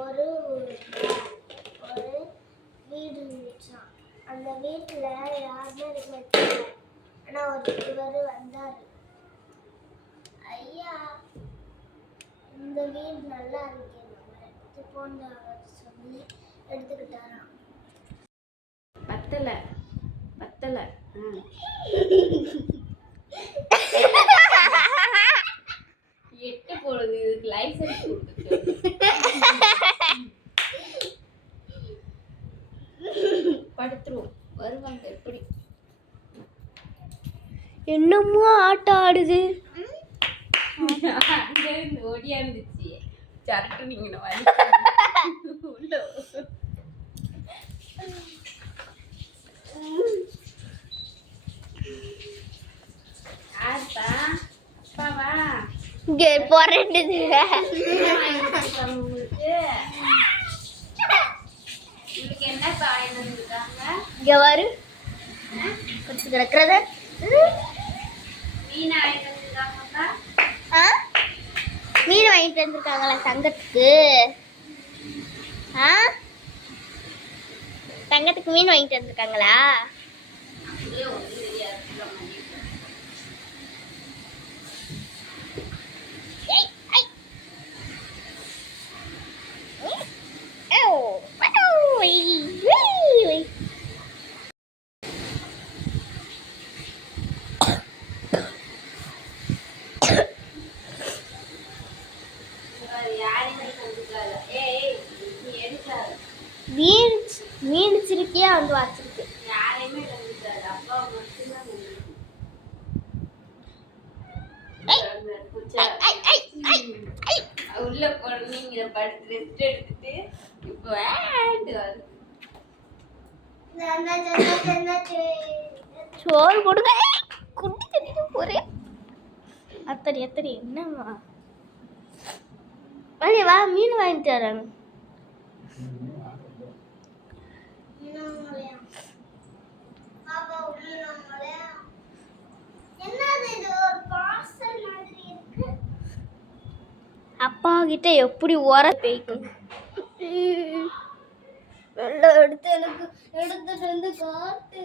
ஒரு ஒரு வீடு இருந்துச்சாம். அந்த வீட்டுல யாருமே இருக்க மாட்டாங்க. ஆனா ஒருவர் வந்தாரு. ஐயா, இந்த வீடு நல்லா இருக்கு, நம்ம எடுத்துக்கோன்னு அவர் சொல்லி எடுத்துக்கிட்டாராம். பத்தல பத்தல எட்டு போடுது. இதுக்கு லைசன்ஸ் படுத்துருவோம். வருவாங்க எப்படி என்னமோ ஆட்டம் ஆடுது. ஓடியா இருந்துச்சு சரட்டு. நீங்க உள்ள ஆத்தா அப்பாவா இங்க போராடுது. உங்களுக்கு என்ன காயின் இருக்காங்க? இங்க வரு கிடக்குறத மீன் ஆயிட்டு இருக்காங்கக்கா. மீன் வாங்கிட்டு வந்திருக்காங்களா தங்கத்துக்கு? தங்கத்துக்கு மீன் வாங்கிட்டு வந்திருக்காங்களா? அப்படியே ஒன்று தெரியாது. மீன் சிரிக்கியா வந்து வச்சிருக்கு. யாரையுமே கண்டுக்காது. அப்பா மட்டும்தான் உள்ள குழந்தைங்க படுத்து ரெஸ்ட் எடுத்துட்டு இப்போ சோறு கொடுங்க. குட்டி தண்ணிட்டு போறேன். அத்தடி அத்தடி என்னம்மா வா வா, மீன் வாங்கிட்டு வராங்க. அப்பா கிட்ட எப்படி உர பேய்க்கும். வெள்ளம் எடுத்துட்டு வந்து காட்டு.